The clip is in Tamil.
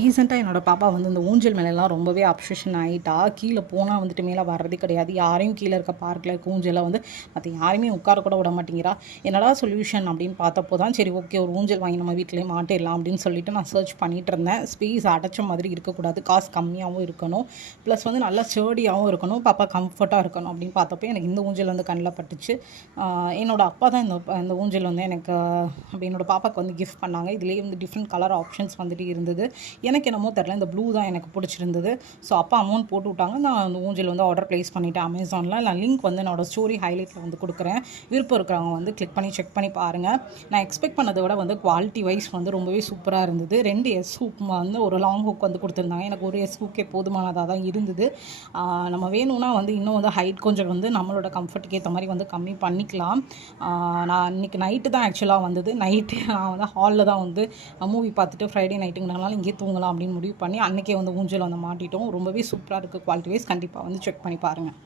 ரீசெண்டா என்னோட பாப்பா வந்து இந்த ஊஞ்சல் மேலலாம் ரொம்பவே அப்சஷன் ஆயிட்டா. கீழ போனா வந்துட்டு மேல வர்றதே கிடையாது. யாரையும் கீழ இருக்க பார்க்ல இருக்க ஊஞ்சல்ல வந்து மத்த யாரையுமே உட்கார கூட விட மாட்டேங்கிறா. என்னடா சொல்யூஷன் அப்படின்னு பார்த்தப்போ தான் சரி ஓகே ஒரு ஊஞ்சல் வாங்கி நம்ம வீட்லயே மாட்டிடலாம் அப்படின்னு சொல்லிட்டு நான் சர்ச் பண்ணிட்டு இருந்தேன். ஸ்பேஸ் அடைச்ச மாதிரி இருக்கக்கூடாது. காசு கம்மியாவும் இருக்கணும். ப்ளஸ் வந்து நல்லா ஸ்டர்டியாவும் இருக்கணும். பாப்பா கம்ஃபர்ட்டா இருக்கணும் அப்படின்னு பார்த்தப்போ எனக்கு இந்த ஊஞ்சல் வந்து கண்ல பட்டுச்சு. என்னோட அப்பா தான் இந்த ஊஞ்சல் வந்து எனக்கு என்னோட பாப்பாக்கு வந்து கிஃப்ட் பண்ணாங்க. இதுலயே வந்து டிஃப்ரெண்ட் கலர் ஆப்ஷன்ஸ் வந்துட்டு இருந்தது. எனக்கு என்னமோ தெரில இந்த ப்ளூ தான் எனக்கு பிடிச்சிருந்தது. ஸோ அப்பா அமௌண்ட் போட்டு விட்டாங்க. நான் அந்த ஊஞ்சல் வந்து ஆர்டர் ப்ளேஸ் பண்ணிவிட்டேன் அமேசானில். நான் லிங்க் வந்து என்னோட ஸ்டோரி ஹைலைட்டில் வந்து கொடுக்குறேன். விருப்பம் இருக்கிறவங்க வந்து கிளிக் பண்ணி செக் பண்ணி பாருங்கள். நான் எக்ஸ்பெக்ட் பண்ணதை விட வந்து குவாலிட்டி வைஸ் வந்து ரொம்பவே சூப்பராக இருந்தது. 2 எஸ் ஹூக் வந்து ஒரு லாங் ஹூக் வந்து கொடுத்துருந்தாங்க. எனக்கு ஒரு எஸ் ஹூக்கே போதுமானதாக தான் இருந்தது. நம்ம வேணும்னா வந்து இன்னும் வந்து ஹைட் கொஞ்சம் வந்து நம்மளோட கம்ஃபர்ட்டுக்கு ஏற்ற மாதிரி வந்து கம்மி பண்ணிக்கலாம். நான் இன்றைக்கி நைட்டு தான் ஆக்சுவலாக வந்தது. நைட்டு நான் வந்து ஹாலில் தான் வந்து மூவி பார்த்துட்டு ஃப்ரைடே நைட்டுங்கனால இங்கேயே தூங்கலாம் அப்படின்னு முடிவு பண்ணி அன்றைக்கே வந்து ஊஞ்சல் வந்து மாட்டிட்டோம். ரொம்பவே சூப்பராக இருக்குது குவாலிட்டி வைஸ். கண்டிப்பாக வந்து செக் பண்ணி பாருங்கள்.